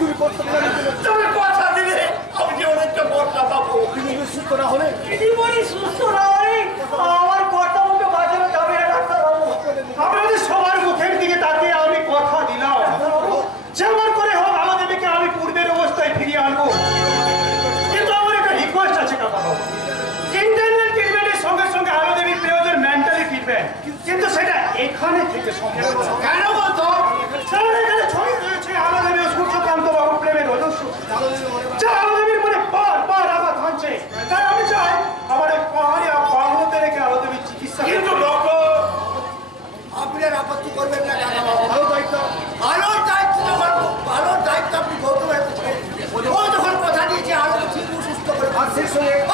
তুমি কথা দিলে আমি যে অনেকটা বর্ষা পাবো। তুমি সুস্থ না হলে সুস্থ না হলে আমার কর্তব্যকে বাঁচানো যাবে না ডাক্তারবাবু। আপনাদের সবার মুখের দিকে তাকিয়ে আমি কথা দিলাম, যেমন করে হোক আমাদেরকে আমি পূর্বের অবস্থায় ফিরিয়ে আনবো। কিন্তু আমার একটা রিকোয়েস্ট আছে কাকাবাবু, ইন্টারনেট ট্রিটমেন্টের সঙ্গে সঙ্গে আমাদের প্রয়োজন মেন্টালি ট্রিটমেন্ট, কিন্তু সেটা এখানে থেকে সম্ভব না। কেন বলতো? এখানে ছবি রয়েছে আমাদের সূর্যকান্ত বাবু প্রেমের রহস্য, যা আমাদের মনে বারবার আঘাত হানছে। তাই আমি চাই আমার পাহাড়ে বাংলোতে রেখে আমাদের চিকিৎসা। কিন্তু ডক্টর আপনি আর আপত্তি করবেন না কাকাবাবু। ভালো দায়িত্ব আপনি গৌতমের ও যখন কথা দিয়েছে আরো ঠিক সুস্থ করে,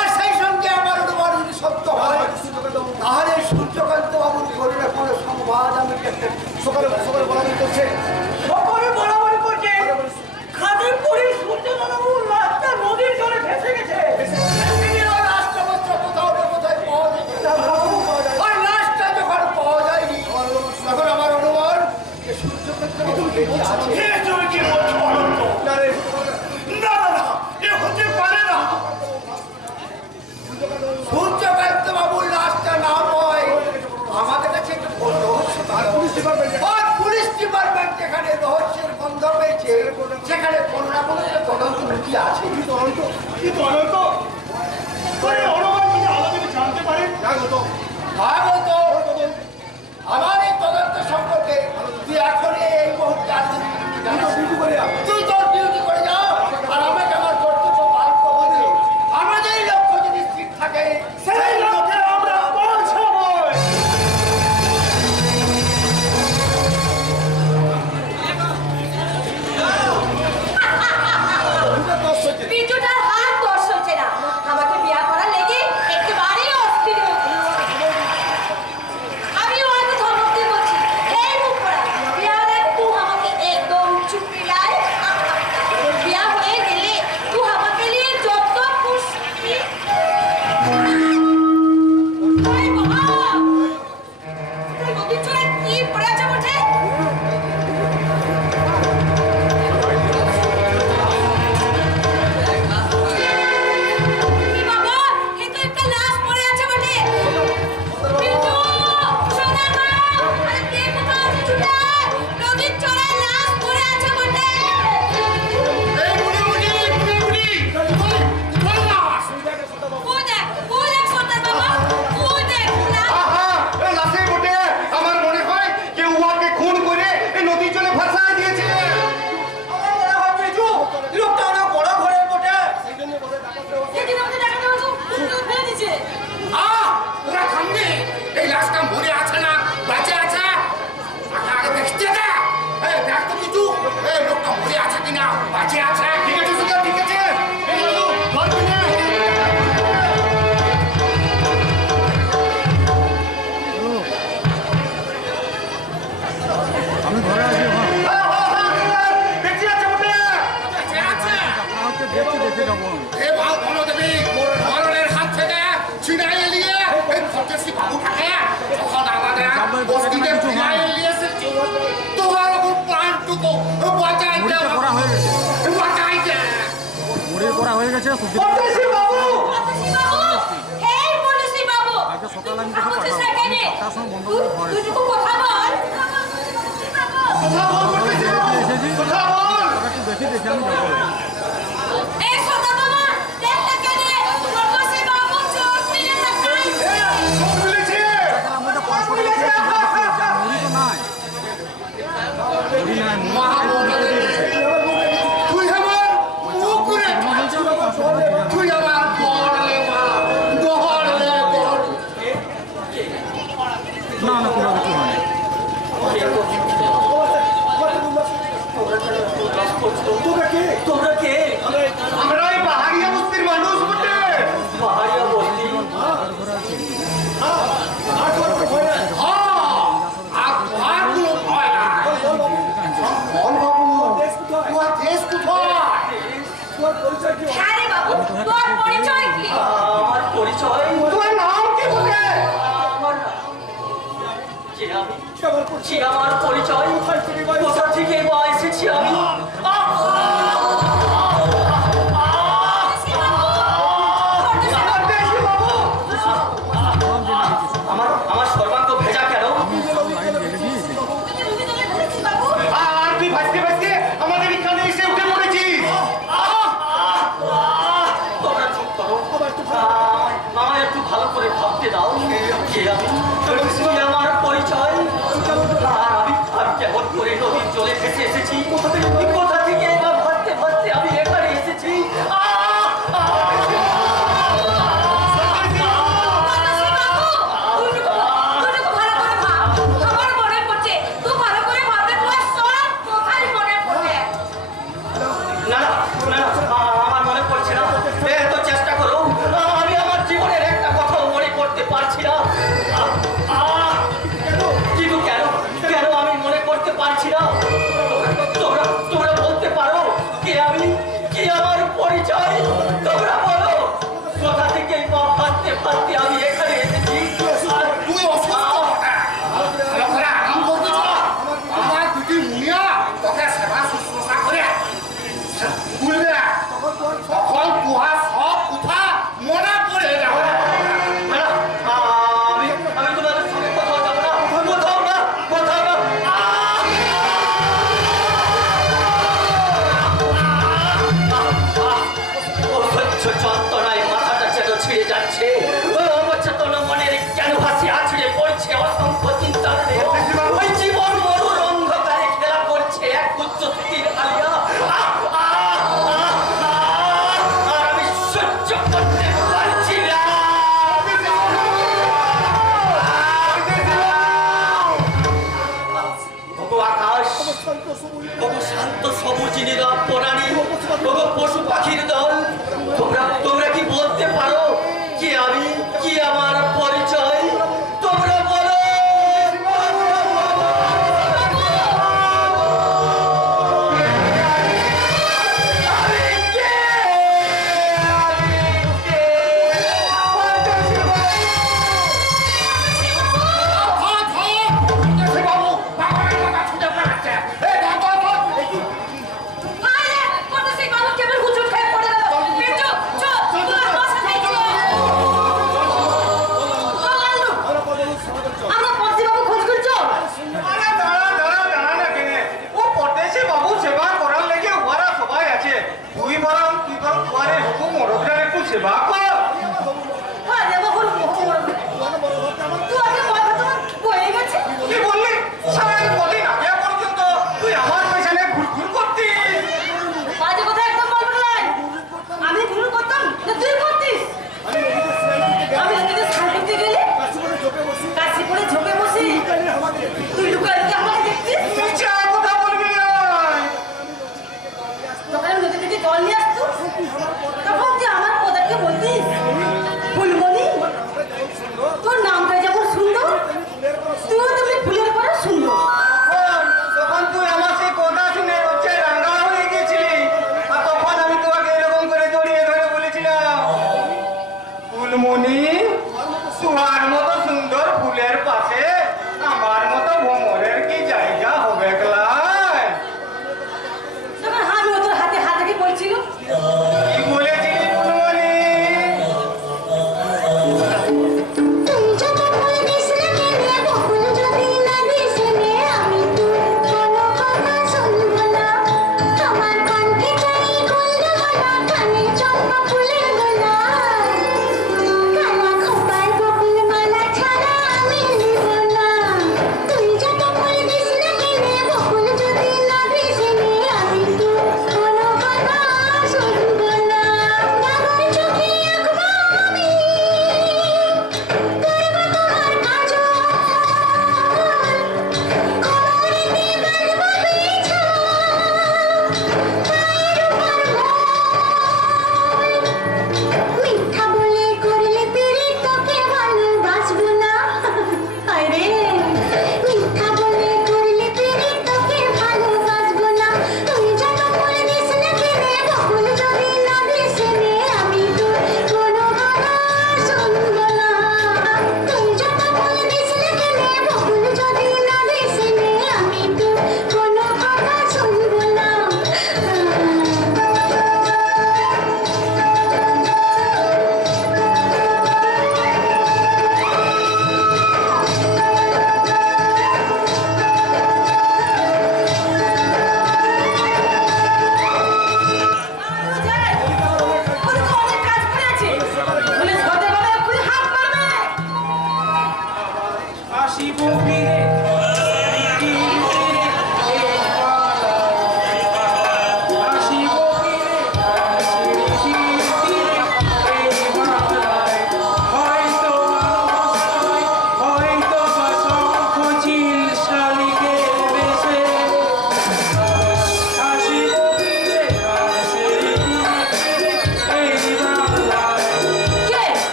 আর সেই সঙ্গে আমার অনুমান যদি সত্য হয় তাহলে সূর্যকান্ত বাবুর শরীরে কোনো সংবাদ আমি সকালে বলাবলি করছে খাদিমপুরের সূর্যকান্তবাবু রাস্তা নদীর জলে ভেসে গেছে। তখন আমার অনুমান সূর্যকান্ত বাবু বেঁচে আছে। সূর্যকান্ত বাবুর লাশটা না হয় আমাদের কাছে একটা বড় রহস্য। পুলিশ ডিপার্টমেন্ট যেখানে রহস্যের গন্ধ পেয়েছে সেখানে কোনো না কোনো তদন্ত নীতি আছে। কি তদন্ত জানতে পারেন? আমার এই তদন্ত সম্পর্কে তুই এখন এই মুহূর্তে তুই তোর ডিউটি করে যাও, আর আমাকে আমার কর্তব্য পালন করতে। আমাদের লক্ষ্য যদি স্থির থাকে সেই লক্ষ্যে আমরা পৌঁছাবো। বিজুটার হাত দর্শ হচ্ছে না, আমাকে বিয়া করার লেগে একেবারেই অস্থির হচ্ছে। আমি হয়তো ধমক দিয়ে বলছি, এই মুখ করা বিয়া হলে তুই আমাকে একদম চুপড়ি লাই, বিয়া হয়ে গেলে তুই আমাকে নিয়ে যত খুশি। ওই বাবা, তুই নদীর চলে কি পড়ে আছে বলছে? আমার পরিচয় কোথা থেকে বা এসেছি আমি? কি আমার পরিচয়? আর আমি কেমন করে নদীর জলে ভেসে এসেছি? কোথা থেকে এবার ভাবতে ভাবতে আমি এখানে এসেছি। না না না, আমার মনে পড়ছে না। এত চেষ্টা করো, আমি আমার জীবনের একটা কথাও মনে করতে পারছি না। কিন্তু কেন কেন আমি মনে করতে পারছি না? তোমরা তোমরা বলতে পারো কে আমি, কি আমার পরিচয়? তোমরা বলো কোথা থেকে ভাবতে ভাবতে আমি এখানে এসেছি। তুই অসুস্থ ভালো করে আরাম করতে চল। আমার দুটি মুনিয়া তোকে সেবা শুশ্রূষা করে তুলবে, তখন তুহার সব কথা মনে পড়ে যাবে। না, আমি তোমাদের সঙ্গে কোথাও যাবো না, কোথাও না। অসহ্য যন্ত্রণায় মাথাটা যেন ছিঁড়ে যাচ্ছে।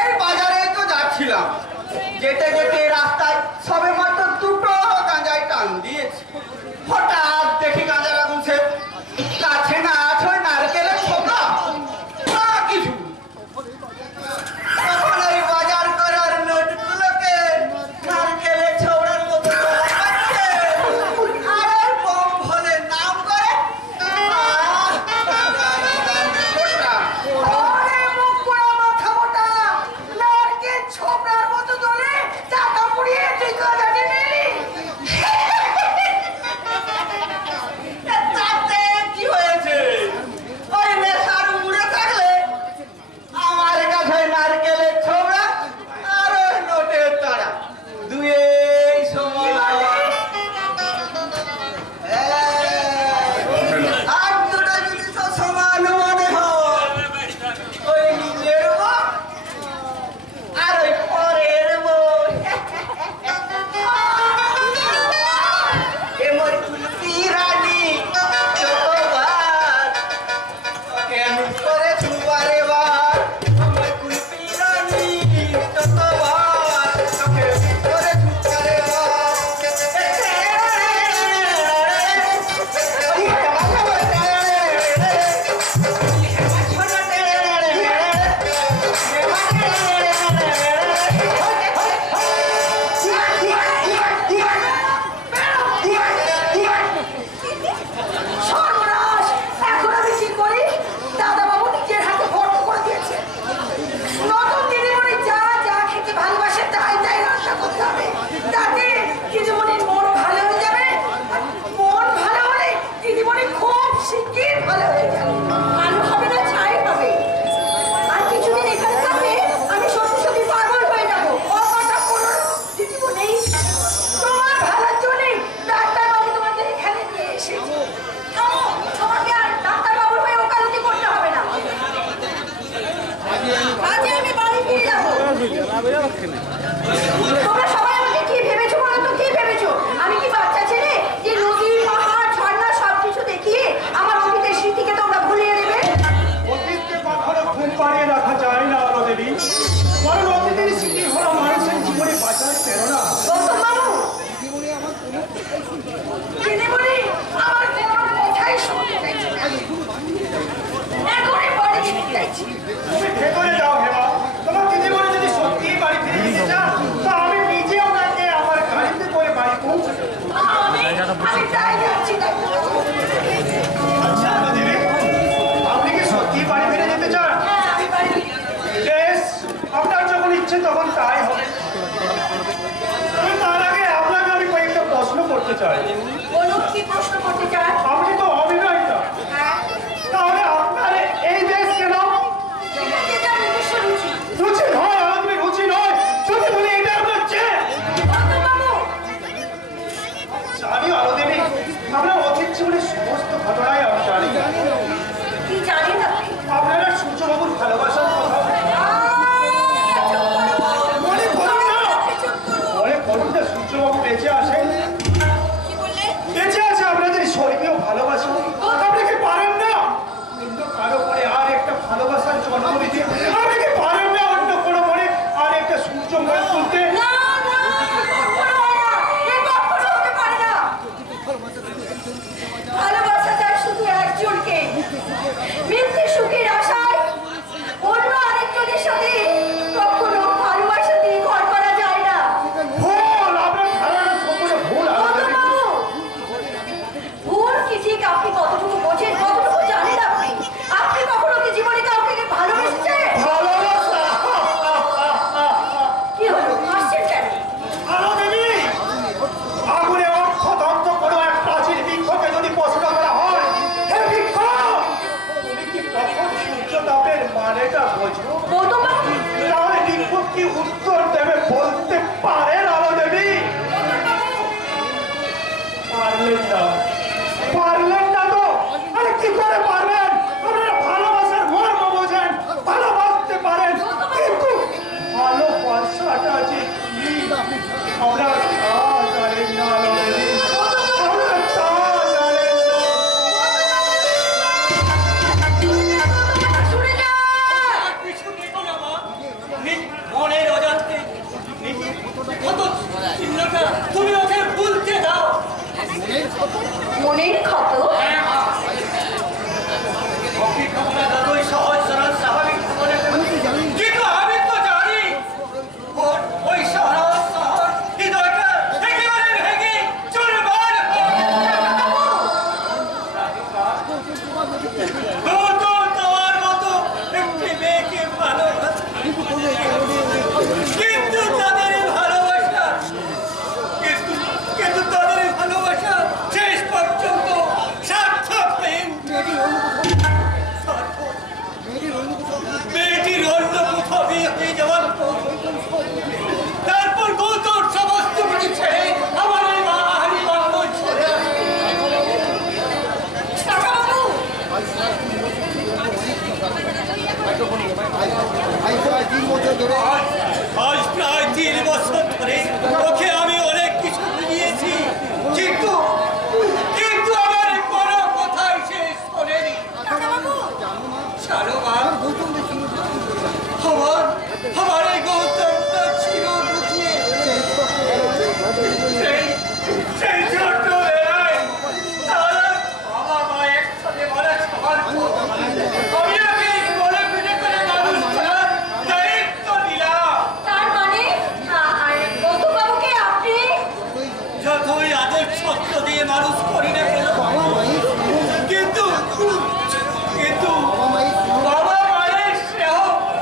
এই বাজারে তো যাচ্ছিলাম, যেতে যেতে রাস্তায় সবে মাত্র দুটো গাঁজায় টান দিয়েছে। হঠাৎ দেখি গাঁজার আগুন সে কাছে না আছে ওই নারকেলের ছোকরা না কিছু। তখন ওই বাজার করার নোটগুলোকে নারকেলের ছোকরার মতো লাগাচ্ছে। আর ওই বম ভোলে নাম করে ওরে মুখ পোড়া মাথা মোটা, নারকেল ছোবড়ার মতো দলে চাকা পুড়িয়ে তুই গাঁজাটি নিলি। তাতে কি হয়েছে? ওই নেশার মুড়ে থাকলে আমার কাছে নারকেলের ছোবড়া আর ওই নোটের তারা দুয়েই সমান। আর দুটো জিনিসও সমান মনে হয়। ওই নিজের বউ আর ওই পরের বউ। এমন কুলপি রানী যতবার কেন করে ছুবারে বার। আমার কুলপি রানী যতবার তোকে করে ছুবারে সর্বনাশ! এখন আমি কি করি? দাদাবাবু নিজের হাতে বন্ধ করে দিয়েছে। নতুন দিদিমণি যা যা খেতে ভালোবাসে তাই তাই রান্না করতে হবে। তাতে দিদিমণির মন ভালো হয়ে যাবে। আর মন ভালো হলে দিদিমণি খুব শিগগির ভালো হয়ে যাবে। ভালো হবে না ছাই হবে। আর কিছুদিন এখানে থাকলে আমি সত্যি সত্যি পাগল হয়ে যাবো। কথা কোনো দিদিমণি, তোমার ভালোর জন্যই ডাক্তারবাবু তোমাদের এখানে নিয়ে এসেছে। থামো, তোমাকে আর ডাক্তারবাবুর হয়ে ওকালতি করতে হবে না। আজই আমি বাড়ি ফিরে যাবো। তোমরা সবাই আমাকে কি ভেবেছো বলো তো? কি ভেবেছো আমি কি বাচ্চা ছেলে যে নদী পাহাড় ঝর্ণা সবকিছু দেখিয়ে আমার অতীতের স্মৃতিকে তোমরা ভুলিয়ে দেবে? অতীতকে কখনো ঘুম পাড়িয়ে রাখা যায় না আলো দেবী, কারণ অতীতের স্মৃতি হলো মানুষের জীবনে বাঁচার প্রেরণা। গৌতম বাবু, দিদিমণি আমার কোনো কথাই শুনতে চাইছে না। এখনই বাড়ি যেতে চাইছি। তুমি ভেতরে যাও হেমা, তোমার দিদিমণি যদি সত্যিই বাড়ি ফিরে যেতে চান তা আমি নিজে ওনাকে আমার গাড়িতে করে বাড়ি পৌঁছে দেবো। আমি তাই যাচ্ছি। আচ্ছা আলো দেবী, আপনি কি সত্যিই বাড়ি ফিরে যেতে চান? হ্যাঁ, আমি বাড়ি ফিরে যাবো। বেশ, আপনার যখন ইচ্ছে তখন তাই হবে। তবে তার আগে আপনাকে আমি কয়েকটা প্রশ্ন করতে চাই। বলুন, কি প্রশ্ন করতে চান? আপনি তো অভিনয়টা, হ্যাঁ, তাহলে আপনার এই দেশ কেন? যেটা নিজস্ব রুচি। রুচি নয়, আমাদের রুচি নয়, যদি বলি এটা আপনার চেয়ে। গৌতম বাবু, জানি আলো দেবী, আপনার অতীত জীবনের সমস্ত ঘটনাই আমি জানি। কি জানেন আপনি? আপনারা সূর্যবাবুর ভালোবাসার কথা মনে করুন না, মনে করুন না সূর্যবাবু বেঁচে আছেন। কি বললেন? বেঁচে আছে আপনাদের স্বর্গীয় ভালোবাসা। মনের অজান্তে নিজের ক্ষত চিহ্নটা তুমি ওকে ভুলতে দাও। মনের ক্ষত? অভিজ্ঞতা যতই সহজ সরল স্বাভাবিক মনে করি, কিন্তু আমি তো জানি ওর ওই সহজ সহজ হৃদয়টা একেবারে ভেঙে চুরমার হয়ে গৌতম তোমার মতো একটি মেয়েকে ভালোবাসে, কিন্তু তাদের ভালোবাসা কিন্তু তাদের ভালোবাসা শেষ পর্যন্ত সার্থক প্রেম। মেয়েটির অন্য কোথাও বিয়ে হয়ে যাওয়ার পর তারপর গৌতম সমস্ত কিছু ছেড়ে আমার ওই মা হারি বাংলো ছেড়ে কাকাবাবু, আজ প্রায় 3 বছর ধরে ওকে আমি অনেক কিছু বুঝিয়েছি, কিন্তু আমার কোনো কথাই সে শোনেনি। কাকাবাবু, ছাড়ো মা, আমার এই গৌতমটা ছিল লুকিয়ে সেই ছোট্ট বেলায় তারা বাবা মা একসাথে মারা খাবার পর আমি ওকে বলে পিঠে করে মানুষ করার দায়িত্ব দিলাম। তার মানে আর গৌতমবাবুকে আপনি? যতই আদর সত্য দিয়ে মানুষ করি না কেন, কিন্তু বাবা মায়ের স্নেহ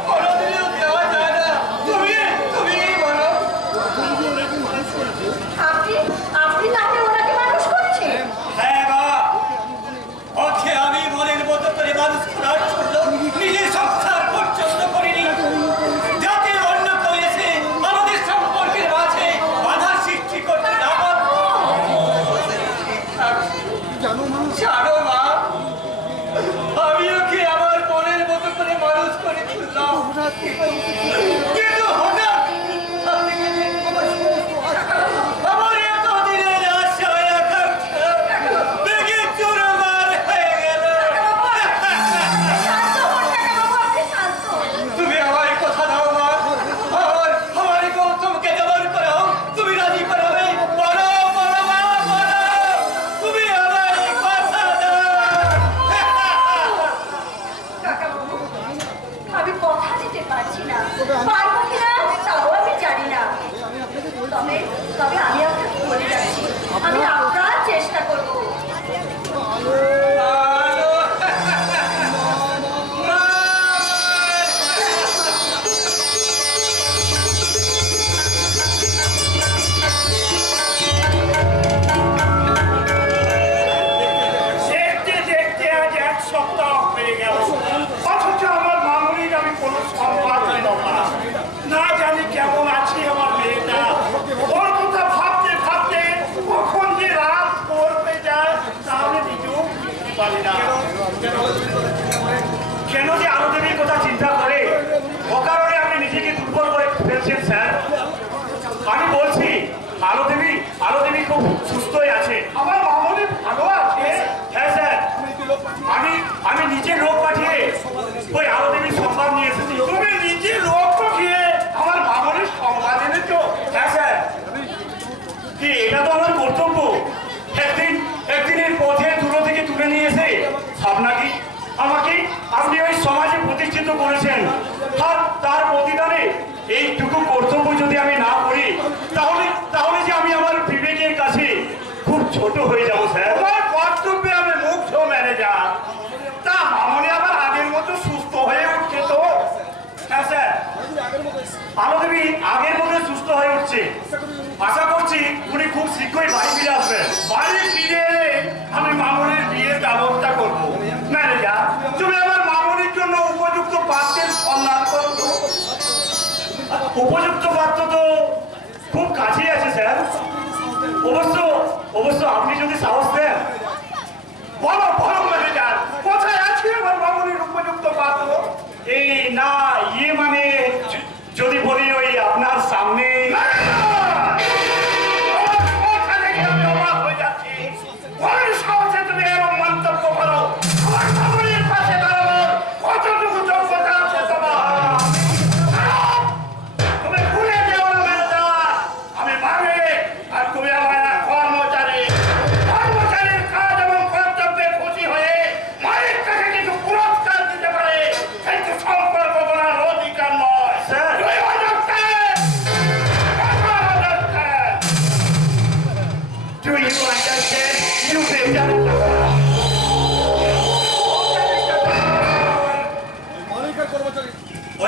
কোনোদিনও দেওয়া যায় না। তুমি বলো। আপনি তাকে ওনাকে মানুষ করেছেন? হ্যাঁ মা, ওকে আমি মনের মতো করে মানুষ করার জন্য নিজের সংসার পর্যন্ত করিনি, যাতে অন্য কেউ এসে আমাদের সম্পর্কের মাঝে বাধার সৃষ্টি করতে না পারে। ছাড়ো মা, আমি ওকে আমার মনের মতো করে মানুষ করে তুললাম, কিন্তু হঠাৎ আমার এতদিনের আশা আকাঙ্ক্ষা ভেঙে চুরমার হয়ে গেল। শান্ত হন কাকাবাবু, আপনি শান্ত হন। তুমি আমার কথা দাও মা, আমার গৌতমকে যেমন করো তুমি রাজি করাবে। বলো মা, বলো, তুমি আমার কথা দাও। কাকাবাবু, আমি কথা দিতে পারছি না, পারবো কিনা তাও আমি জানি না। তবে আমি আপনাকে বলে যাচ্ছি, আমি আপনার চেষ্টা করবো। দেখতে দেখতে আজ 1 সপ্তাহ হয়ে গেল, অথচ আমার মামুনির আমি কোনো সংবাদ পেলাম না। না জানি কেমন আছে আমার মেয়েটা। ওর কথা ভাবতে ভাবতে কখন যে রাত পড়তে যায় তা আমি নিজেও বুঝতে পারি না। কেন যে আলো দেবীর কথা চিন্তা করে অকারণে আপনি নিজেকে দুর্বল করে ফেলছেন স্যার। আমি বলছি আলো দেবী খুব সুস্থই আছে। আমার মামুনি ভালো আছে? হ্যাঁ স্যার, আমি নিজে লোক পাঠিয়ে ওই আলো দেবীর সংবাদ নিয়ে এসেছি। তুমি নিজে লোক পাঠিয়ে আমার মামুনির সংবাদ এনেছো? হ্যাঁ স্যার, কি এটা তো আমার কর্তব্য। একদিনের পথে দূর থেকে তুলে নিয়ে এসে আমাকে আপনি ওই সমাজে প্রতিষ্ঠিত করেছেন, আর তার প্রতিদানে এইটুকু কর্তব্য যদি আমি না করি তাহলে যে আমি আমার বিবেকের কাছে খুব ছোট হয়ে যাবো স্যার। আমার কর্তব্যে আমি মুগ্ধ ম্যানেজার। তা মামনি আবার আগের মতো সুস্থ হয়ে উঠছে তো? হ্যাঁ স্যার, আলো দেবী আগের মতো সুস্থ হয়ে উঠছে। আশা করছি উনি খুব শীঘ্রই বাড়ি ফিরে আসবেন। বাড়ি ফিরে এলে আমি মামনির বিয়ের ব্যবস্থা করবো। ম্যানেজার, তুমি আমার মামনির জন্য উপযুক্ত পাত্রের সন্ধান করো। উপযুক্ত পাত্র তো খুব কাছেই আছে স্যার। অবশ্য আপনি যদি সাহস দেন, বলো ম্যানেজার, কোথায় আছে আমার মামনির উপযুক্ত পাত্র? এই না, মানে যদি বলি ওই আপনার সামনে। আমি অবাক হয়ে যাচ্ছি, কোন সাহসে তুমি এরকম মন্তব্য করো? আমার মামনির পাশে দাঁড়ানোর কতটুকু যোগ্যতা আছে তোমার?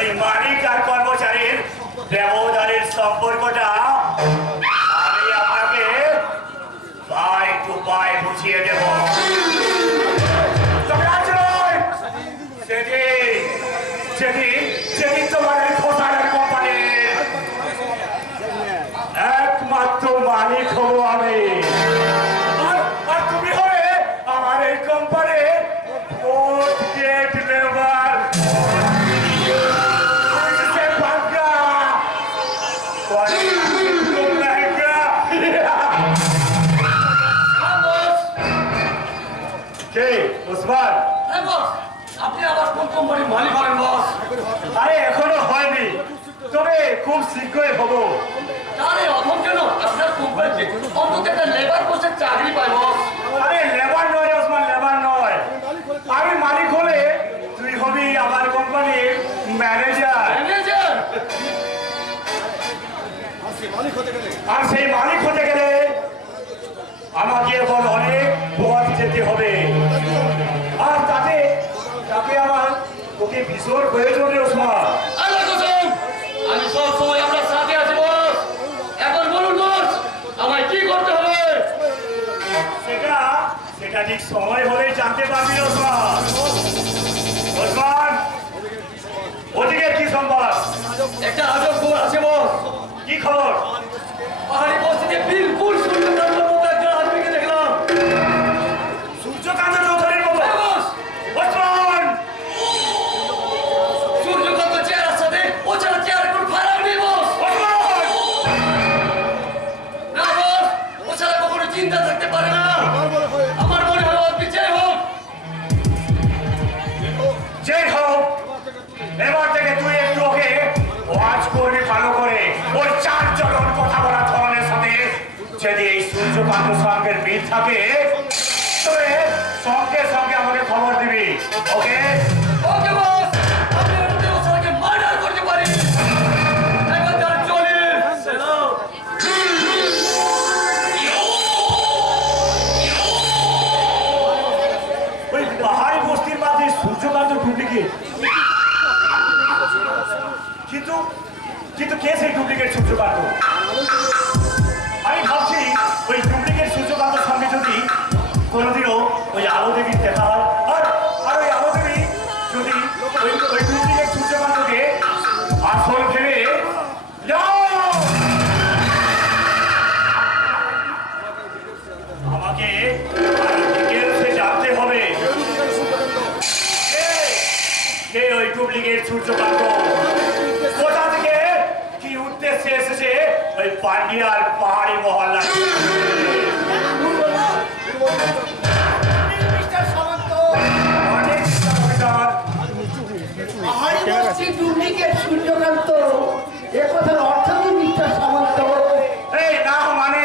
ওই মালিক আর কর্মচারীর ব্যবধানের সম্পর্কটা আমি আপনাকে পাই টু পাই বুঝিয়ে দেব। তবে আজ নয়, সেদিন তোমার এই খোসারের কোম্পানির একমাত্র মালিক হবো আমি, আর তুমি হবে আমার এই কোম্পানির ফোর্থ গেট লেবার। ওসমান, আপনি আবার কোন কোম্পানির মালিক হবেন বস? আরে এখনো হয়নি, তবে খুব শীঘ্রই হবো। তাহলে অথম কেন আপনার কোম্পানিতে অন্তত একটা লেবার পোস্টের চাকরি পাই বস। আরে লেবার নয় ওসমান, লেবার নয়, আমি মালিক হলে তুই হবি আমার কোম্পানির ম্যানেজার। ম্যানেজার? আর সেই মালিক হতে গেলে আমাকে এখন অনেক পথ যেতে হবে, আর তাতে আমার তোকে ভীষণ প্রয়োজন রে ওসমান। আল্লাহ কসম, আমি সব সময় আপনার সাথে আছি বস। এখন বলুন বস, আমায় কি করতে হবে? সেটা ঠিক সময় হলেই জানতে পারবি ওসমান। ওসমান, ওদিকে কি সংবাদ? একটা আজব খবর আছে বস। কি খবর? পাহাড়ি বস্তিতে বিলকুল সূর্যকান্তের মতো একজন আদমিকে দেখলাম। সূর্যকান্ত চৌধুরীর মতো? হ্যাঁ বস, ওসমান, সূর্যকান্ত চেহারার সাথে ও ছাড়া চেহারা কোনো ফারাক নেই বস। ওসমান! না বস, ও ছাড়া কখনো চিন্তা থাকতে পারে না। আমার মনে হয় আপনি যাই হোক, যেই হোক, এবার থেকে তুই একটু ওকে ওয়াচ করবি ভালো করে। ওই চার চলন কথা বলার ধরনের সাথে যদি এই সূর্যকান্ত সঙ্গের মিল থাকে, তবে সঙ্গে সঙ্গে আমাকে খবর দিবি। ওকে? ওকে বস, আপনি ওর সাথে মার্ডার করতে পারি। একবার তার চলে সেলাম। ওই পাহাড়ি বস্তির মাঝে সূর্যকান্ত ডুপ্লিকেট, কিন্তু কে সেই ডুপ্লিকেট সূর্যকান্ত? আমি ভাবছি ওই ডুপ্লিকেট সূর্যকান্তের সঙ্গে যদি কোনোদিনও ওই আলো দেবীর দেখা হয়, আর ওই আলো দেবী যদি ওই ডুপ্লিকেট সূর্যকান্তকে আসল ভেবে আমাকে ডিটেলসে জানতে হবে কে ওই ডুপ্লিকেট সূর্যকান্ত, কোথা থেকে কি উদ্দেশ্যে এসেছে ওই পান্ডিয়ার পাহাড়ি মহল্লা। মিস্টার সামন্ত, অনেক অফিসার, পাহাড়ি বস্তি ডুপ্লিকেট সূর্যকান্ত, এ কথার অর্থ কি মিস্টার সামন্ত? এই না মানে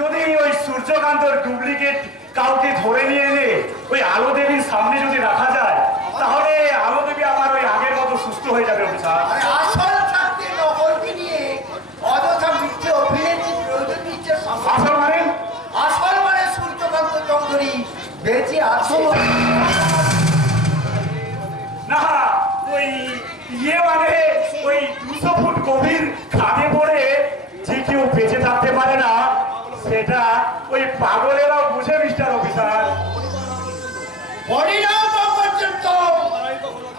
যদি ওই সূর্যকান্তর ডুপ্লিকেট কাউকে ধরে নিয়ে এলে ওই আলো দেবীর সামনে যদি রাখা যায়, তাহলে আলো দেবী আবার ওই আগের মতো সুস্থ হয়ে যাবে অফিসার। আরে আসল থাকতে নকলকে নিয়ে অযথা মিথ্যে অভিনেত্রী প্রয়োজন মিস্টার সামন্ত। আসল মানে? আসল মানে সূর্যকান্ত চৌধুরী বেঁচে আছে। না, ওই মানে ওই 200 ফুট গভীর খাদে পড়ে যে কেউ বেঁচে থাকতে পারে না, সেটা ওই পাগলেরাও বুঝে মিস্টার অফিসার। পরিণাম পর্যন্ত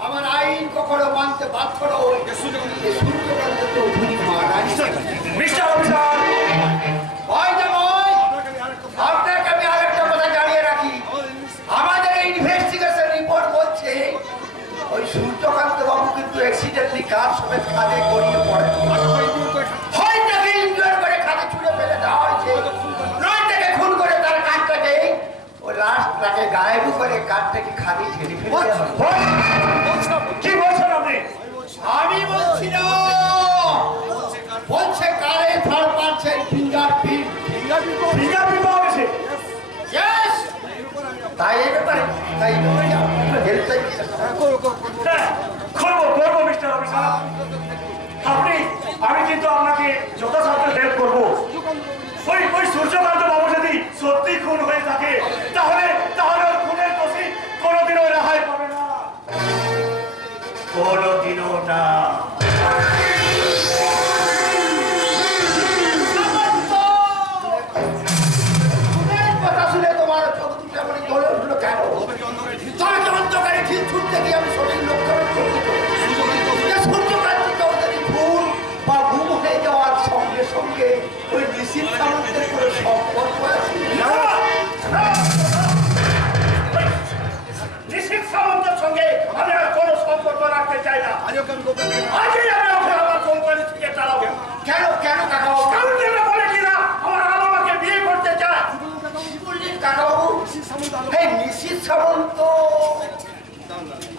আমার আইন কখনো মানতে বাধ্য নয়। সূর্যকান্ত চৌধুরী মারা গেছে। মিস্টার অফিসার, ভয় যে ভয়, আপনাকে আমি আরেকটা কথা জানিয়ে রাখি। আমাদের ইনভেস্টিগেশন রিপোর্ট বলছে ওই সূর্যকান্ত বাবু কিন্তু অ্যাক্সিডেন্টলি কার সমেত খাদে গড়িয়ে পড়ে। হয় তাকে ইনজয় করে খাদে ছুঁড়ে ফেলে দেওয়া হয়েছে, নয় তাকে খুন করে তার কাঠটাকে ও লাস্ট তাকে গায়েব করে কাঠটাকে খাদে ঠেলে ফেলে দেওয়া হয়েছে। কি বলছেন আপনি? আমি বলছি না, বলছে কারে থার্ড পার্সেন্ট ফিঙ্গারপ্রিন্ট। ফিঙ্গারপ্রিন্ট পাওয়া গেছে? Yes! তাই এই ব্যাপারে আপনার হেল্প চাই। হ্যাঁ, করবো মিস্টার অফিসার। আমি কিন্তু আপনাকে যথাসাধ্য হেল্প করবো। ওই সূর্যকান্ত বাবু যদি সত্যি খুন হয়ে থাকে, তাহলে ওর খুনের দোষী কোনোদিনও রেহাই পাবে না, কোনোদিনও না। তোমার কথা শুনে তোমার চোখ দুটো মানে জ্বলে উঠলো কেন? তোমাকে অন্ধকারে ঢিল ছুটতে গিয়ে আমি সঠিক লক্ষ্য করতে সূর্যকান্তি চৌধুরী ভুল বা ঘুম হয়ে যাওয়ার সঙ্গে সঙ্গে ওই নিশিত সামন্তের কোনো সম্পর্ক আছে? নিশিত সামন্তের সঙ্গে আমি আর কোনো সম্পর্ক রাখতে চাই না। আজই আমি ওকে আমার কোম্পানি থেকে চালাবো। কেন কেন কাকাবাবু? কারণ যেটা বলে কিনা আমার আলোমাকে বিয়ে করতে চায়। বললেন কাকাবাবু এই নিশিত সামন্ত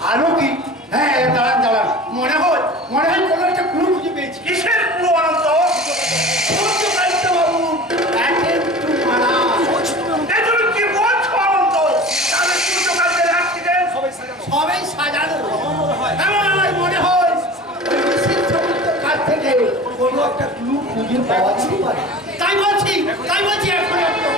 আলো কি? হ্যাঁ দাঁড়ান দাঁড়ান, মনে হয় কোনো একটা ক্লু খুঁজে পেয়েছি। কিসের পুরো আনন্দ? সূর্যকান্ত বাবু একটু মানা এই তুমি কি বলছো আনন্দ? তাহলে সূর্যকান্তের অ্যাক্সিডেন্ট সবাই সাজানো এমন আমার মনে হয় ওই নিশিত সামন্তের কাছ থেকে কোনো একটা ক্লু খুঁজে পাওয়া যেতে পারে। তাই বলছি এখন একটু